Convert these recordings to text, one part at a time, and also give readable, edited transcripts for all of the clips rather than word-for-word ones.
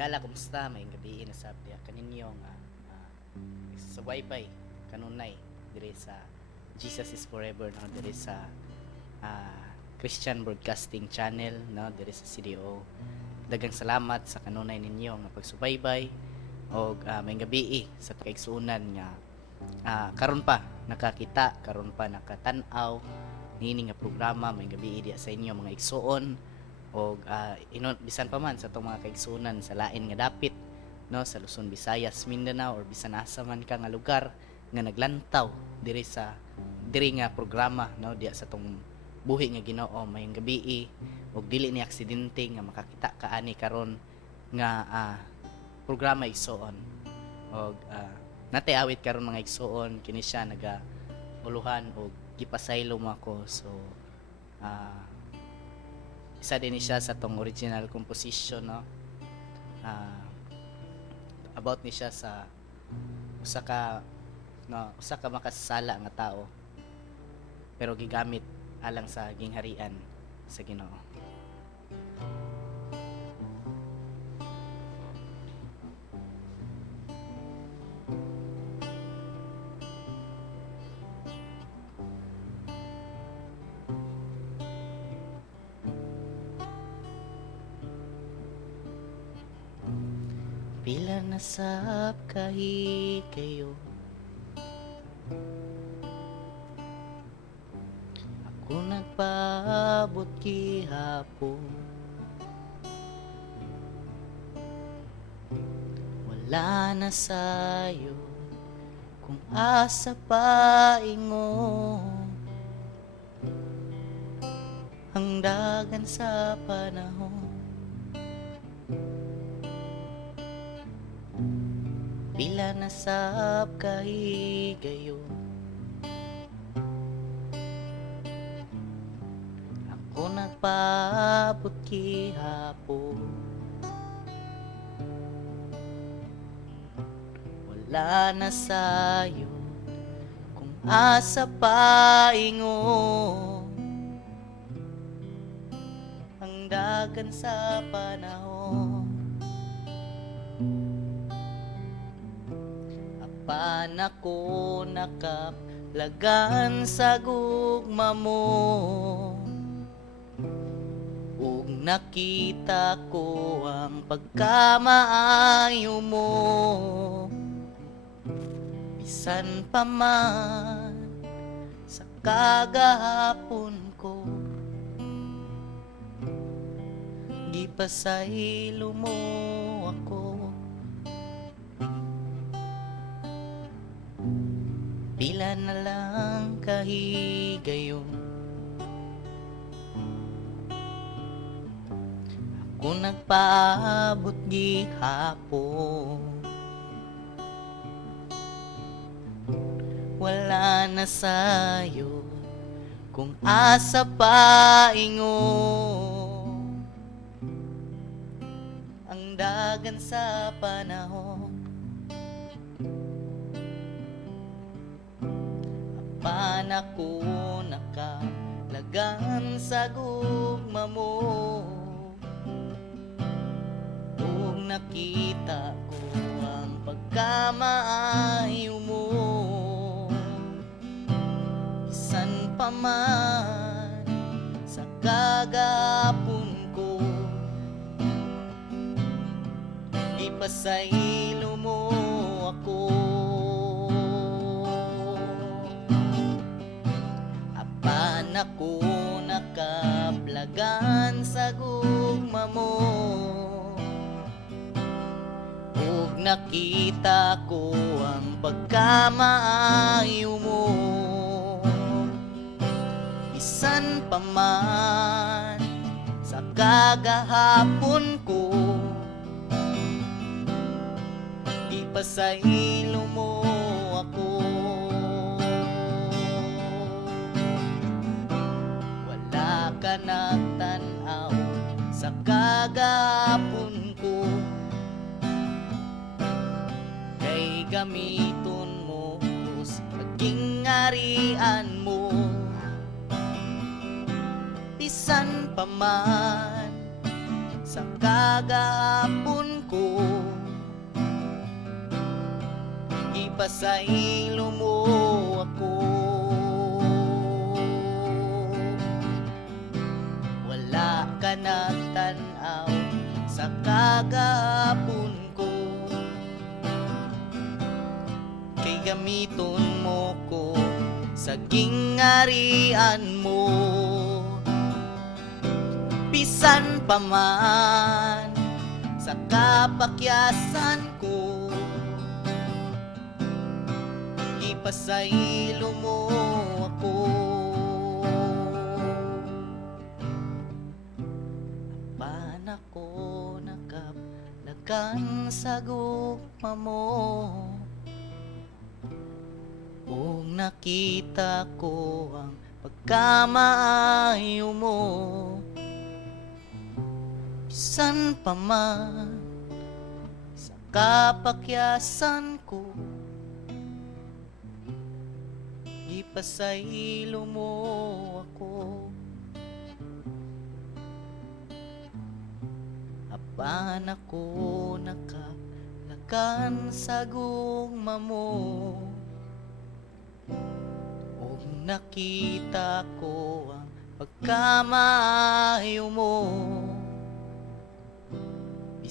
Gala, kumusta? May gabi na sa kaninyo nga sa wifi kanunay dire sa Jesus is Forever, no, dire sa Christian Broadcasting Channel, no, dire sa CDO. Dagang salamat sa kanunay ninyo nga pagsubaybay o may gabi sa kaigsunan nga karon pa nakakita, karon pa nakatan-aw nini nga programa may gabi diya sa inyo mga igsuon o bisan pa man sa itong mga kaigsunan sa lain nga dapit, no, sa Luzon, Visayas, Mindanao or bisan asa man ka nga lugar nga naglantaw diri nga programa, no, diya sa tong buhi nga Ginoo may gabi og dili ni aksidente nga makakita kaani karon nga programa igsuon og natay awit karon mga igsuon kini siya naga uluhan og gipasaylom ako, so isa din siya sa tong original composition, no, about ni siya sa usa ka makasala nga tao pero gigamit alang sa gingharian sa Ginoo. Pila na sab kayo ako nagpaabot gihapon, wala na sayo kung asa pa ingon, hangdagan sa panahon. Pila na sab kahigayon ako nagpaabot gihapon, wala na sayo kung asa pa ingon, hangdagan sa panahon. Apan ako nakaplagan sa gugma mo ug nakita ko ang pagkamaayo mo, bisan pa man sa kagahapon ko gipasaylo mo ako. Pila na lang kahigayon ako nagpaabot gihapon, wala na sayo kung asa pa ingon, ang dagan sa panahon. Apan ako nakalagan sa gugma mo ug nakita ko ang pagkamaayo mo, bisan pa man sa kagapon ko ipasaylo mo ako. Apan ako nakaplagan sa gugma mo ug nakita ko ang pagkamaayo mo, bisan pa man sa kagahapon ko ipasaylo mo ako. Wala ka nagtan-aw sa kagahapon ko, kay gamiton mo sa pagingarian mo, bisan pa man sa kagahapon ko, ipasaylo mo ako. Wala ka nagtanaw sa kagapon ko, kay gamiton mo ko sa gingarian mo. Bisan pa man sa kapakyasan ko, ipasaylo mo ako. Apan ako nakaplagan sa gugma mo, ug nakita ko ang pagkamaayo mo. Bisan pa man sa kapakyasan ko, ipasaylo mo ako. Apan ako nakalakan sa gugma mo, ug nakita ko ang pagkamaayo mo.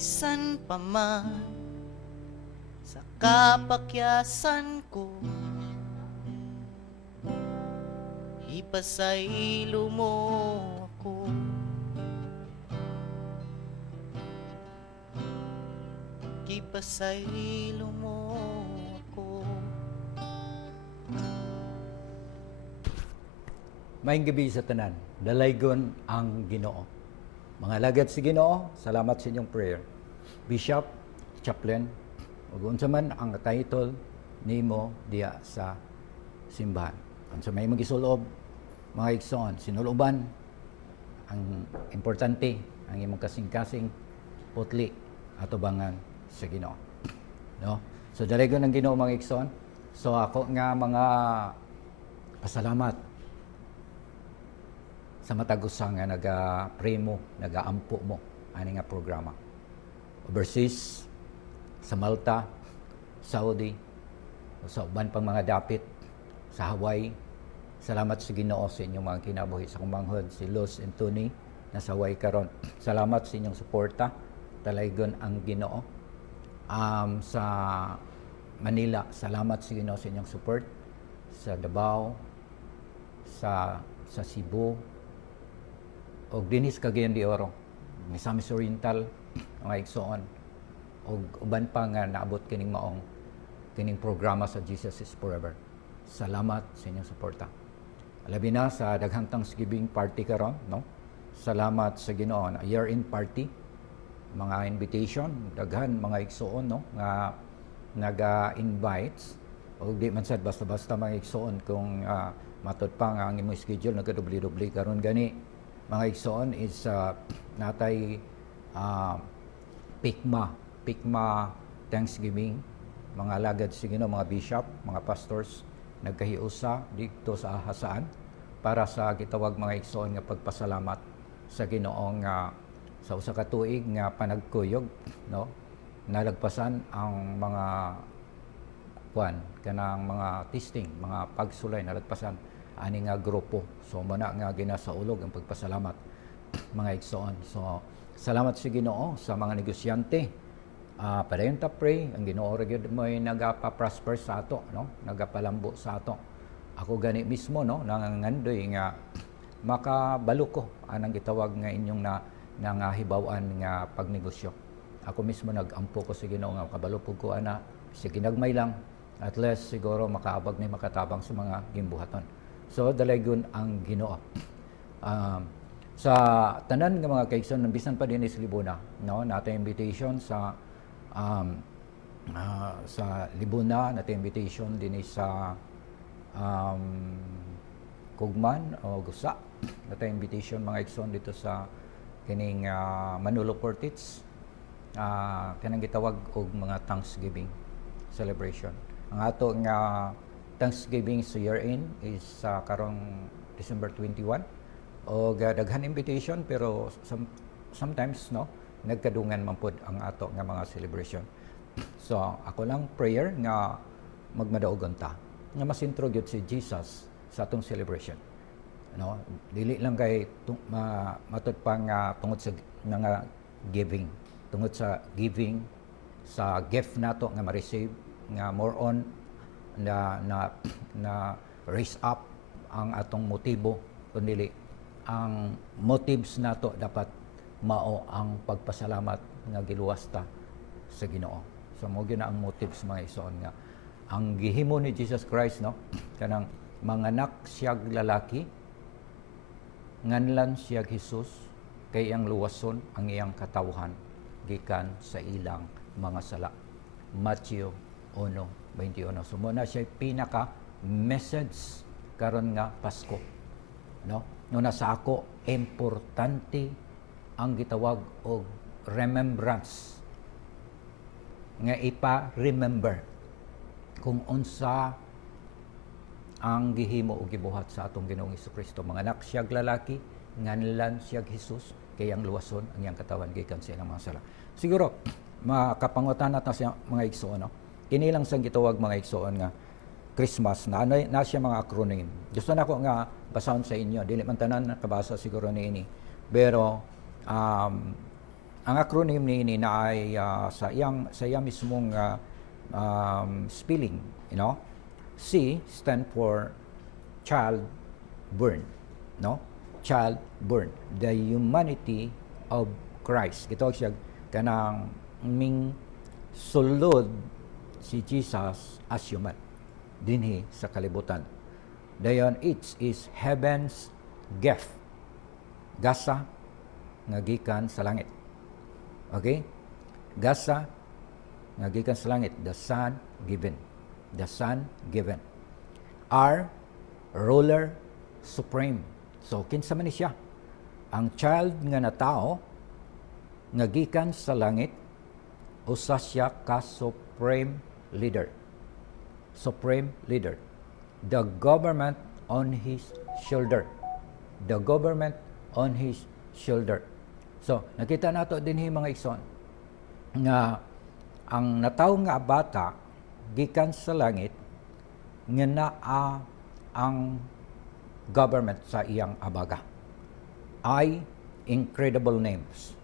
Bisan pa man sa kapakyasan ko, ipasaylo mo ako. Ipasaylo mo ako. Maayong gabi sa tanan. Dalaygon ang Ginoo. Mga lagad si Ginoo, salamat sa inyong prayer. Bishop, chaplain, ug unsa man ang title nimo diya sa simbahan. Unsa may magisulob, mga igsoon, sinuloban ang importante ang imong kasing-kasing putli atubangan sa Ginoo. No? So dalaygon ang Ginoo mga igsoon. So ako nga mga pasalamat sa matagusa nga naga-pray mo, naga-ampo mo ani nga programa. Overseas, sa Malta, Saudi, sa uban pang mga dapit, sa Hawaii. Salamat sa Ginoo sa inyong mga kinabuhi. Sa kumanghod, si Luz and Tony, nasa Hawaii karon. Salamat sa inyong suporta. Dalaygon ang Ginoo. Sa Manila, salamat sa Ginoo sa inyong support. Sa Davao, sa Cebu, og dinis Cagayan de Oro, Misamis Oriental, mga igsoon, og uban pa nga naabot kining maong kining programa sa Jesus is Forever. Salamat sa inyong suporta. Labi na sa daghang Thanksgiving party karon, no? Salamat sa Ginoo na year-end party, mga invitation, daghan mga igsoon, no? Nga naga-invites, og di man sad basta-basta mga igsoon kung matod pa nga ang imong schedule nagkadubli-dubli karon gani. Mga igsoon is natay Pikma Thanksgiving, mga lagad sa Ginoo, mga bishop, mga pastors nagkahiusa dito sa Hasaan para sa gitawag mga igsoon nga pagpasalamat sa Ginoong sa usa ka tuig nga panagkuyog, no? Nalagpasan ang mga kanang mga testing, mga pagsulay nalagpasan ani nga grupo. So mana nga ginasaulog ang pagpasalamat mga igsoon. So salamat sa Ginoo sa mga negosyante. Padayon ta pray ang Ginoo ra gyud may nagapa-prosper sa ato, no? Nagapalambo sa ato. Ako gani mismo, no, nangangandoy nga makabalo ko anang gitawag nga inyong nangahibaw-an nga pagnegosyo. Ako mismo nagampo ko sa Ginoo nga makabalo pud ko ana sa ginagmay lang, at least siguro makaabag ni makatabang sa mga gimbuhaton. So dalaygon ang Ginoo. Sa tanan nga mga kaigsoon bisan pa din sa Libuna, no, natay invitation sa Libuna, natay invitation din sa Kugman o Gusa, natay invitation mga igsoon dito sa kining Manolo Portits, kanang gitawag og mga Thanksgiving celebration. Ang ato nga Thanksgiving sa year-end is karong December 21. O daghan invitation pero sometimes, no, nagkadungan man pod ang ato nga mga celebration. So ako lang prayer nga magmadaogon ta nga masintro gyud si Jesus sa atong celebration. Dili lang kay matud pa nga tungod sa mga giving, tungod sa giving sa gift nato nga ma-receive nga more on na raise up ang atong motibo, kundi ang motives nato dapat mao ang pagpasalamat nga giluwas ta sa Ginoo. So mo gyud na ang motives mga igsoon nga ang gihimo ni Jesus Christ kanang manganak siyag lalaki nganlan siyag Hesus kay iyang luwason ang iyang katawhan gikan sa ilang mga sala. Matthew 1:21. So mo na siya pinaka message karon nga Pasko. No nasa ako importante ang gitawag og remembrance nga ipa-remember kung unsa ang gihimo o gibuhat sa atong Ginoong Hesukristo. Manganak siyag lalaki, nganlan siyag Hesus, kay ang luwason ang iyang katawan gikan sa ilang mga sala. Siguro makapangutan natin sa mga igsoon, kini lang sang gitawag mga igsoon nga Christmas na siya mga acronym. Gusto na ko nga basahon sa inyo, dili man tanan nakabasa siguro niini. Pero ang acronym niini na ay sa iyang mismong spelling, C stand for child born, child born, the humanity of Christ. Gitawag siya kanang ming sulod si Jesus as human dinhi sa kalibutan. Dayon it is heaven's gift, gasa nga gikan sa langit. Okay? Gasa nga gikan sa langit, the Son given. The Son given. R, ruler supreme. So kinsa man ni siya? Ang child nga na tao nga gikan sa langit, usa siya ka supreme leader. Supreme leader. The government on his shoulder. The government on his shoulder. So, nakita nato dinhi mga igsoon nga ang nataw nga bata gikan sa langit nga naa ang government sa iyang abaga. Incredible names.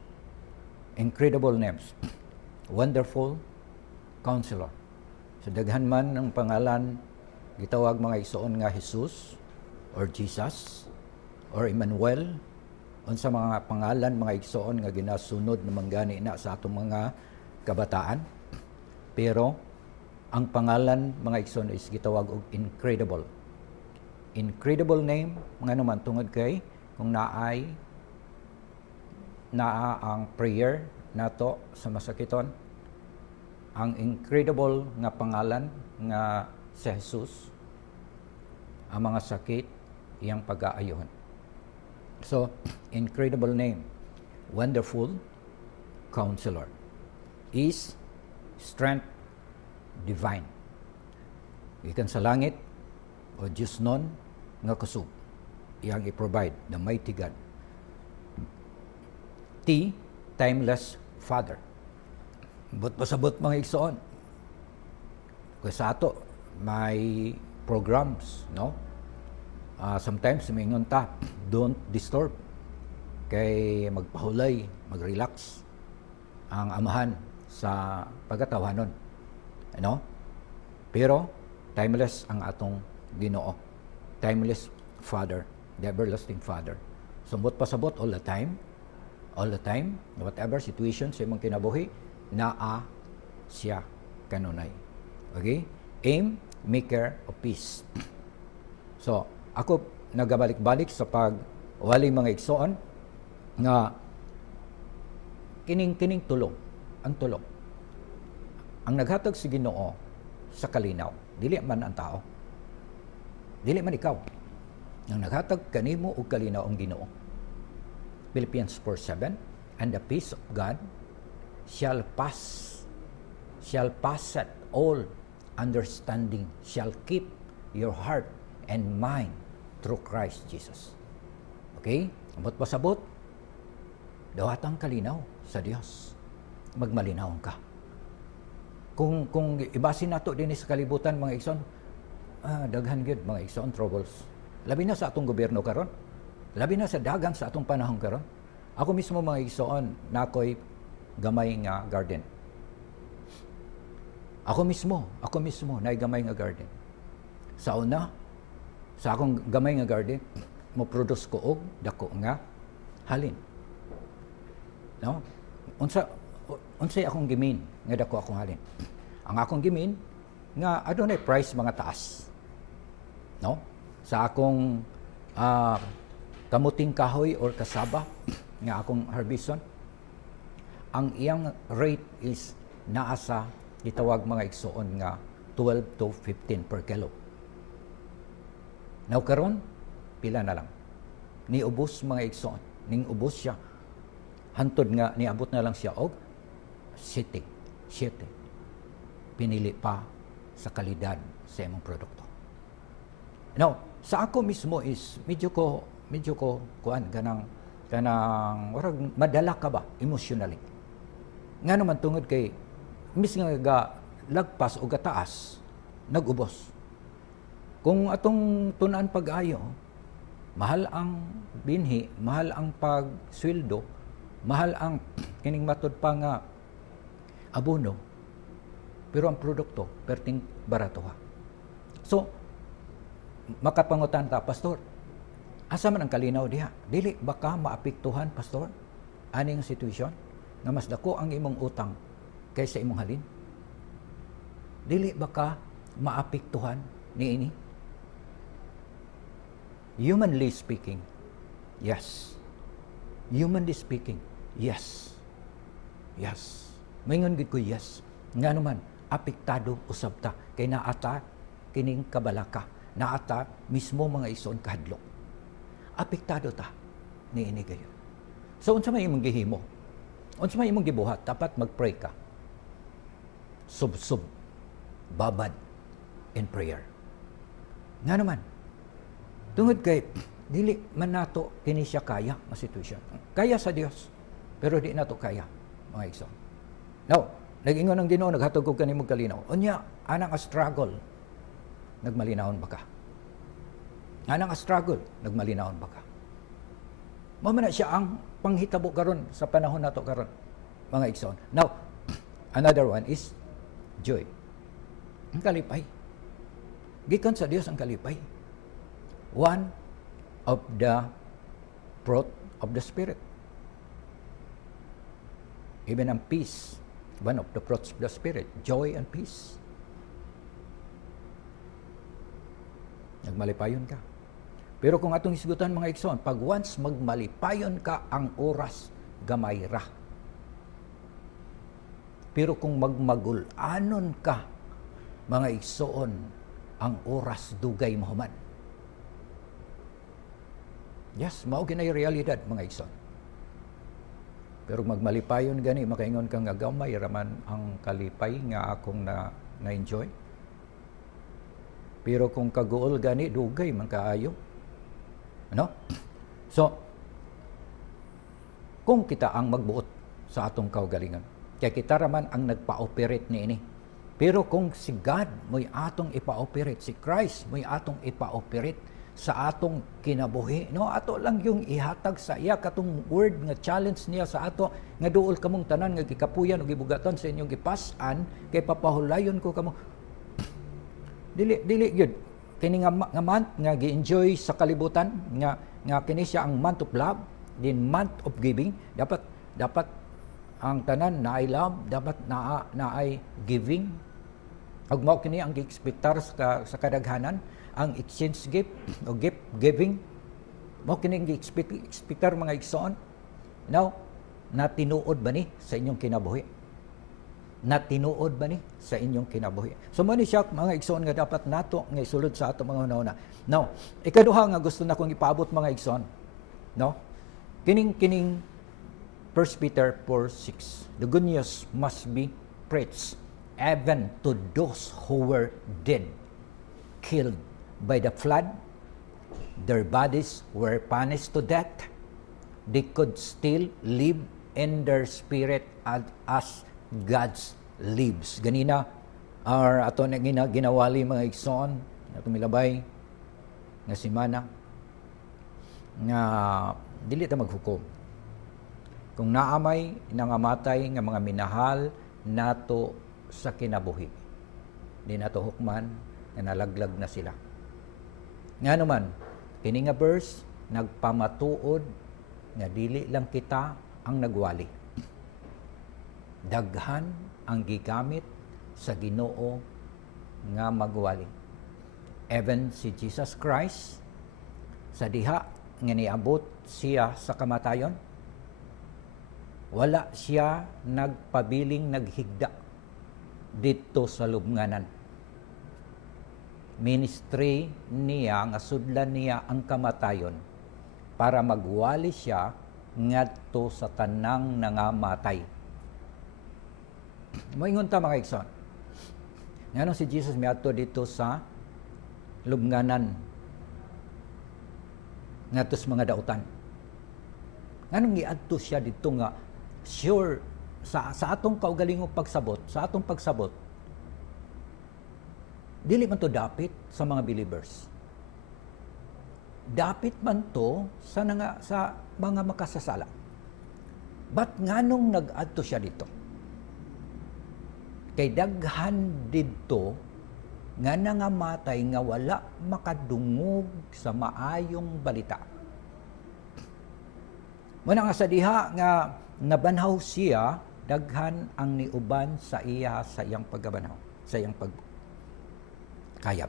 Incredible names. Wonderful Counselor. So daghan man ang pangalan gitawag mga igsoon nga Jesus or Jesus or Emmanuel, unsa mga pangalan mga igsoon nga ginasunod na manggani na sa atong mga kabataan. Pero ang pangalan mga igsoon is gitawag og incredible. Incredible name mga naman tungod kay kung naa ang prayer nato sa masakiton, ang incredible nga pangalan nga si Jesus, ang mga sakit iyang pag-aayon. So, incredible name, wonderful Counselor, is strength divine. Ikan sa langit o Diyos nun nga kusog iyang i-provide, the mighty God. T, timeless Father. But pasabot mga igsoon. Kaya sa ato, may programs, sometimes mingon ta, don't disturb. Kay magpahulay, mag-relax ang amahan sa pagkatawanon. Pero, timeless ang atong Ginoo. Timeless Father, the everlasting Father. Sumot pasabot all the time, whatever situation sa imong kinabuhi, naa siya kanunay. Okay? Aim, maker of peace. So, ako nagabalik-balik sa pagwali mga igsoon nga kining tulong, ang tulong. Ang naghatag si Ginoo sa kalinaw, dili man ang tao. Dili man ikaw. Ang naghatag kanimo og kalinaw ang Ginoo. Philippians 4:7, and the peace of God shall passeth all understanding, shall keep your heart and mind through Christ Jesus. Okay? Amot pasabot, dawatang kalinaw sa Dios, magmalinawon ka. Kung ibasin nato din sa kalibutan mga igsoon, daghan gyud mga igsoon troubles. Labi na sa atong gobyerno karon. Labi na sa dagan sa atong panahon karon. Ako mismo mga igsoon, nakoy gamay nga garden. Ako mismo naay gamay nga garden. Sa una, sa akong gamay nga garden, mo produce ko og dako nga halin. No? Unsay akong gimin nga dako akong halin. Ang akong gimin nga adunay price mga taas. No? Sa akong kamuting kahoy or kasaba nga akong harveston, ang iyang rate is naa sa gitawag mga igsoon nga 12 to 15 per kilo. Now karon pila na lang. Niubos mga igsoon, ning ubos siya. Hantod nga niabot na lang siya og 7. Pinili pa sa kalidad sa imong produkto. Now, sa ako mismo is medyo ko kuan ganang warag madala ka ba emotionally. Nga naman tungod kay mis nga lagpas o gataas nagubos. Kung atong tunan pag-ayo, mahal ang binhi, mahal ang pagsweldo, mahal ang kining matud pa nga abono, pero ang produkto perting barato ha. So makapangutan ta, pastor, asa man ang kalinaw diha? Dili baka maapektuhan, pastor, aning sitwasyon nga mas dako ang imong utang kaysa imong halin? Dili baka maapektuhan niini? Humanly speaking, yes. Humanly speaking, yes. Yes. Maingon gid ko yes. Nga naman, apektado usab ta kay naata kining kabalaka, naata mismo mga igsoon kahadlok. Apektado ta niini gayon. So unsa may imong gihimo? Unsa may imong gibuhat? Dapat mag-pray ka. Sub-sub, babad in prayer. Nga naman, tungod kay dili man nato kini siya kaya nga sitwasyon. Kaya sa Dios, pero di nato kaya mga igsoon. Now, nag-ingon ang Ginoo, naghatag og kanimong kalinaw. Unya, anang a struggle, nagmalinawon ba ka? Anang a struggle, nagmalinawon ba ka? Mao na siya ang panghitabo karon sa panahon nato karon mga igsoon. Now, another one is joy. Ang kalipay. Gikan sa Dios ang kalipay. One of the fruit of the Spirit. Even ang peace, one of the fruits of the Spirit, joy and peace. Nagmalipayon ka. Pero kung atong isgutan mga igsoon, pag once magmalipayon ka, ang oras gamay ra. Pero kung magmagulanon ka, mga igsoon, ang oras dugay mahuman. Yes, mao ginay realidad mga igsoon. Pero magmalipayon gani, makaingon ka nga gamay raman ang kalipay nga akong na-enjoy. Pero kung kaguol gani, dugay man kaayo. Ano? So, kung kita ang magbuot sa atong kaugalingon, kaya kita raman ang nagpa-operate niini. Pero kung si God mo'y atong ipa-operate, si Christ mo'y atong ipa-operate sa atong kinabuhi, no? Ato lang yung ihatag sa iya katong word nga challenge niya sa ato nga duol kamong tanan nga gikapuyan ug gibugatan sa inyong gipas-an kay papahulayon ko kamo. Dili gyud kini nga month nga gi-enjoy sa kalibutan nga kini siya ang month of love, din month of giving. Dapat ang tanan na ay love, dapat na ay giving. Ug mao kini ang gi-expectar sa kadaghanan, ang exchange gift o gift giving. Mao kini ang gi-expectar mga igsoon. Now, natinuod ba ni sa inyong kinabuhi? Natinuod ba ni sa inyong kinabuhi? So mao ni siya mga igsoon nga dapat nato nga isulod sa ato mga una-una. Now, ikaduha nga gusto na kong ipaabot mga igsoon, no? Kining 1 Peter 4:6. The good news must be preached even to those who were dead, killed by the flood. Their bodies were punished to death. They could still live in their spirit as God's lives. Ganina, ato na ginawali mga igsoon, ato milabay, nga simana, nga dili ta maghukom. Kung naamay, nangamatay nga mga minahal nato sa kinabuhi. Di nato hukman, nga nalaglag na sila. Nga naman, kini nga verse, nagpamatuod nga dili lang kita ang nagwali. Daghan ang gigamit sa Ginoo nga magwali. Even si Jesus Christ, sa diha nga niabot siya sa kamatayon, wala siya nagpabiling naghigda dito sa lubnganan. Ministry niya, nga sudlan niya ang kamatayon para magwali siya ngadto sa tanang nangamatay. Moingon ta mga igsoon. Ngano si Jesus miadto dito sa lubnganan ngadto sa mga dautan. Nganong giadto siya dito nga sure sa atong kaugalingong pagsabot, dili man to dapit sa mga believers. Dapit man to sa mga makasasala. But nganong nag-adto siya dito? Kay daghan didto nga nangamatay nga wala makadungog sa maayong balita. Muna nga sa diha nga nabanhaw siya, daghan ang niuban sa iya sa iyang pagkabanhaw, sa iyang pagkayap.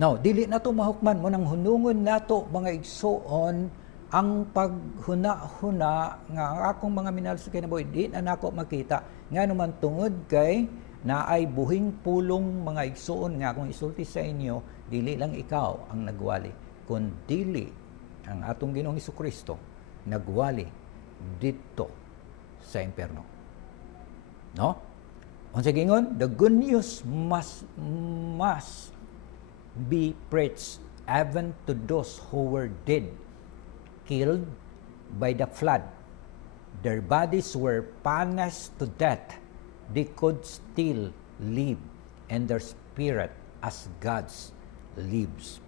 Now, dili na to mahukman mo nang hunungon nato mga igsoon ang paghuna-huna nga ang akong mga minahal sa kinabuhi di na nako makita nga naman tungod kay naay buhing pulong mga igsoon nga akong isulti sa inyo, dili lang ikaw ang nagwali, kundi ang atong Ginoong Hesukristo nagwali dito sa impierno. No? Unsa gingon? The good news must be preached even to those who were dead, killed by the flood. Their bodies were punished to death. They could still live, and their spirit as God's lives.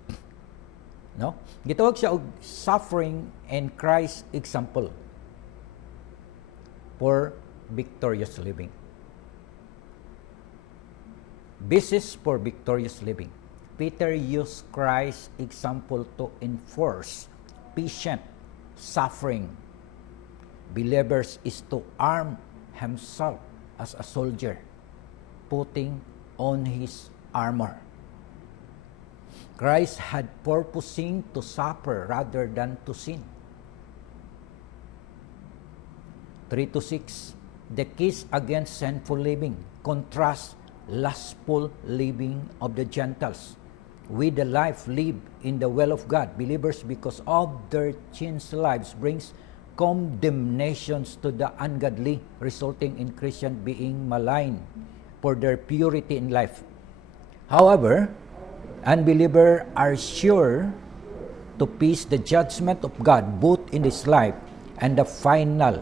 No? Gitawag siya og suffering and Christ example for victorious living. Basis for victorious living. Peter used Christ's example to enforce patient suffering. Believers is to arm himself as a soldier, putting on his armor. Christ had purposing to suffer rather than to sin. 3-6, the case against sinful living contrasts lustful living of the Gentiles with the life lived in the will of God. Believers, because of their changed lives, brings condemnations to the ungodly, resulting in Christians being maligned for their purity in life. However, unbelievers are sure to face the judgment of God both in this life and the final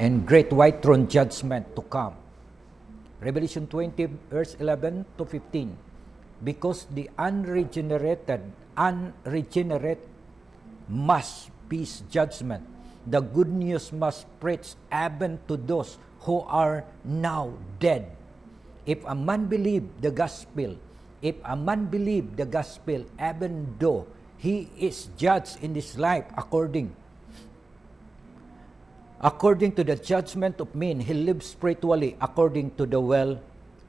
and great white throne judgment to come. Revelation 20 verse 11 to 15. Because the unregenerate must face judgment. The good news must preach even to those who are now dead. If a man believe the gospel, even though he is judged in this life according to the judgment of men, he lives spiritually according to the will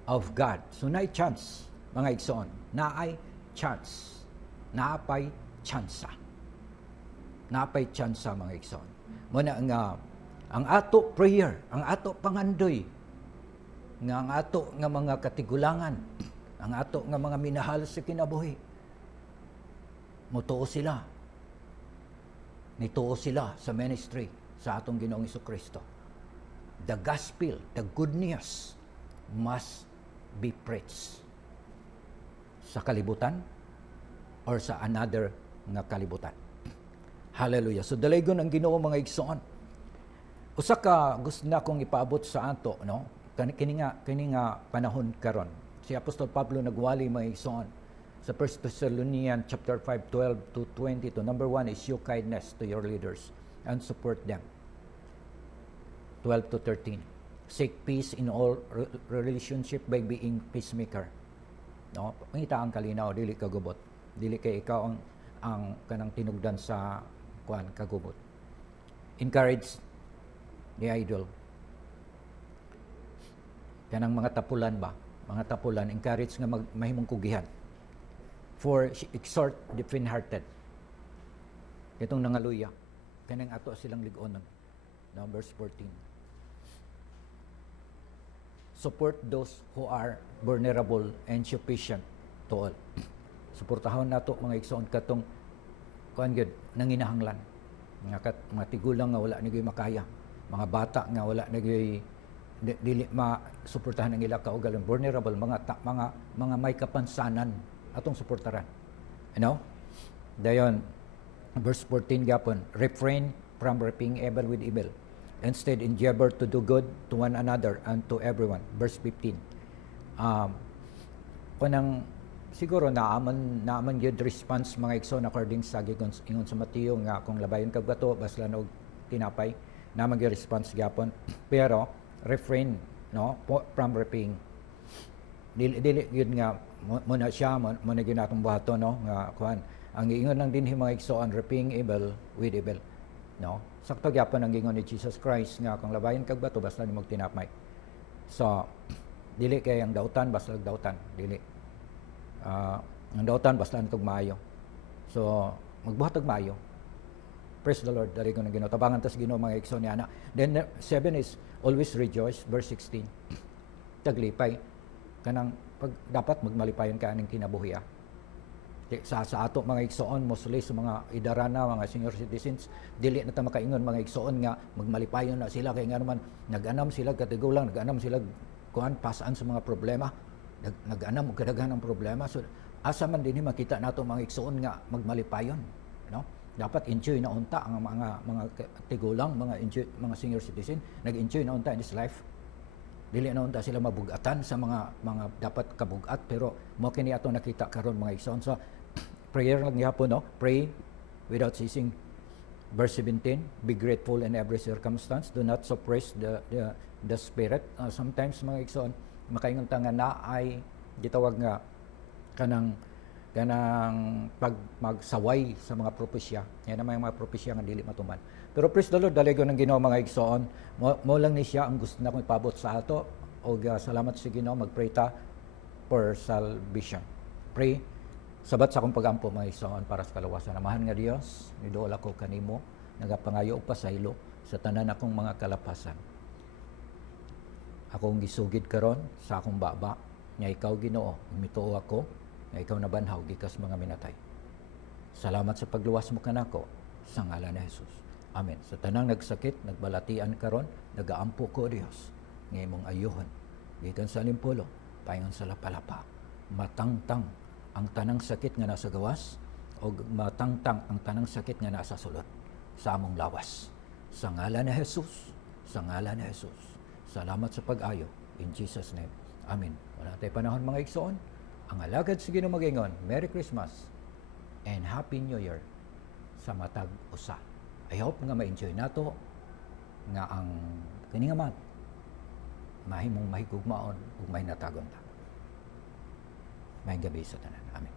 of God. So naay chance, mga igsoon. Naay chance. Naapay tsansa. Naapay tsansa, mga igsoon. Muna nga, ang ato prayer, ang ato pangandoy, nga ang ato nga mga katigulangan, ang ato nga mga minahal sa kinabuhi, mutuo sila. Nituo sila sa ministry sa atong Ginoong Hesukristo. The gospel, the good news must be preached sa kalibutan or sa another nga kalibutan. Hallelujah. So dalaygon ang Ginoo, mga igsoon, Usa ka gusto na akong ipaabot sa ato, no? Kini nga panahon karon. Si Apostol Pablo nagwali mga igsoon sa 1 Thessalonians chapter 5, 12 to 22. Number 1 is show kindness to your leaders and support them. 12 to 13. Seek peace in all relationship by being peacemaker. No? Pangita ang kalinaw, dili kagubot. Dili kay ikaw ang kanang tinugdan sa kagubot. Encourage the idol. Kanang mga tapulan ba? Mga tapulan, encourage nga mahimong kugihan. For exhort the faint-hearted. Itong nangaluya. Kanang ato silang ligonon. No, verse 14. Support those who are vulnerable and sufficient to all. Suportahon nato mga igsoon katong kuan gyud nanginahanglan. Mga tigulang nga wala nagay makaya. Mga bata nga wala nagay dili masuportahan ang ila kaugalan, vulnerable, mga may kapansanan atong suportaran. You know? Dayon, verse 14 gapon, refrain from repaying evil with evil. Instead, endeavor to do good to one another and to everyone. Verse 15. Kunang siguro naaman gyud response mga igsoon according sa ingon sa Mateo nga kung labayon kag bato baslan og tinapay, naaman gyud response gapon. Pero refrain, no, from repaying. Dili gyud nga mo na siya mo na gyud atong buhaton, no, nga kuan ang ingon lang din mga igsoon, repaying evil with evil, no. Sakto gyapon ang ingon ni Jesus Christ nga kung labayon kag bato basta nimo tinapay. So dili kay ang dautan basta dautan, dili. Ang dautan basta kag maayo. So magbuhat og maayo. Praise the Lord. Dari ko na Ginoo. Tabangan tas Ginoo mga igsoon niya. Then 7 is always rejoice. Verse 16. Taglipay. Kanang dapat magmalipayon ka aning kinabuhi. Sa ato mga igsoon, mostly sa mga idarana, mga senior citizens, dili na ta makaingon mga igsoon nga magmalipayon na sila kay nga naman nag-anam sila katigulang, nag-anam sila kuan pasaan sa mga problema. Nag-anam og kadaghan ng problema. So asa man dinhi makita nato mga igsoon nga magmalipayon, no? Dapat enjoy na unta ang mga tigulang, mga senior citizen, nag-enjoy na unta in this life. Dili na unta sila mabugatan sa mga dapat kabugat, pero mo kini ato nakita karon mga igsoon. So prayer lang gyapon, no? Pray without ceasing. Verse 17, be grateful in every circumstance, do not suppress the spirit. Sometimes mga igsoon makaingon ta nga na ay gitawag nga kanang pag magsaway sa mga propesya. Yan naman yung mga propesya nga dili matuman. Pero praise the Lord, daligo ng Ginoo mga igsoon. Mo lang ni siya ang gusto na kong ipabot sa ato. O salamat sa Ginoo, mag-pray ta for salvation. Pray, sabat sa akong pagampo mga igsoon para sa kalawasan. Amahan nga Dios, nidool ako kanimo, nagapangayo og pasaylo sa tanan akong mga kalapasan. Akong gisugid karon sa akong baba, nga ikaw Ginoo, mituo ako, nga ikaw nabanhaw gikas mga minatay. Salamat sa pagluwas mo kanako sa ngalan ni Jesus. Amen. Sa tanang nagsakit, nagbalatian karon, nagaampo ko Dios nga imong ayuhon gikan sa limpulo, paingon sa lapalapa. Matangtang ang tanang sakit nga nasa gawas o matangtang ang tanang sakit nga nasa sulod sa among lawas. Sa ngalan ni Jesus, sa ngalan ni Jesus. Salamat sa pag-ayo in Jesus name. Amen. Wala tayo panahon mga igsoon. Ang alagad sa Ginoo magingon, Merry Christmas and Happy New Year sa matag usa. I hope nga ma-enjoy nato nga ang kini nga man mahimong mahigugmaon ug may natagon ta. Maayong gabi sa tanan. Amen.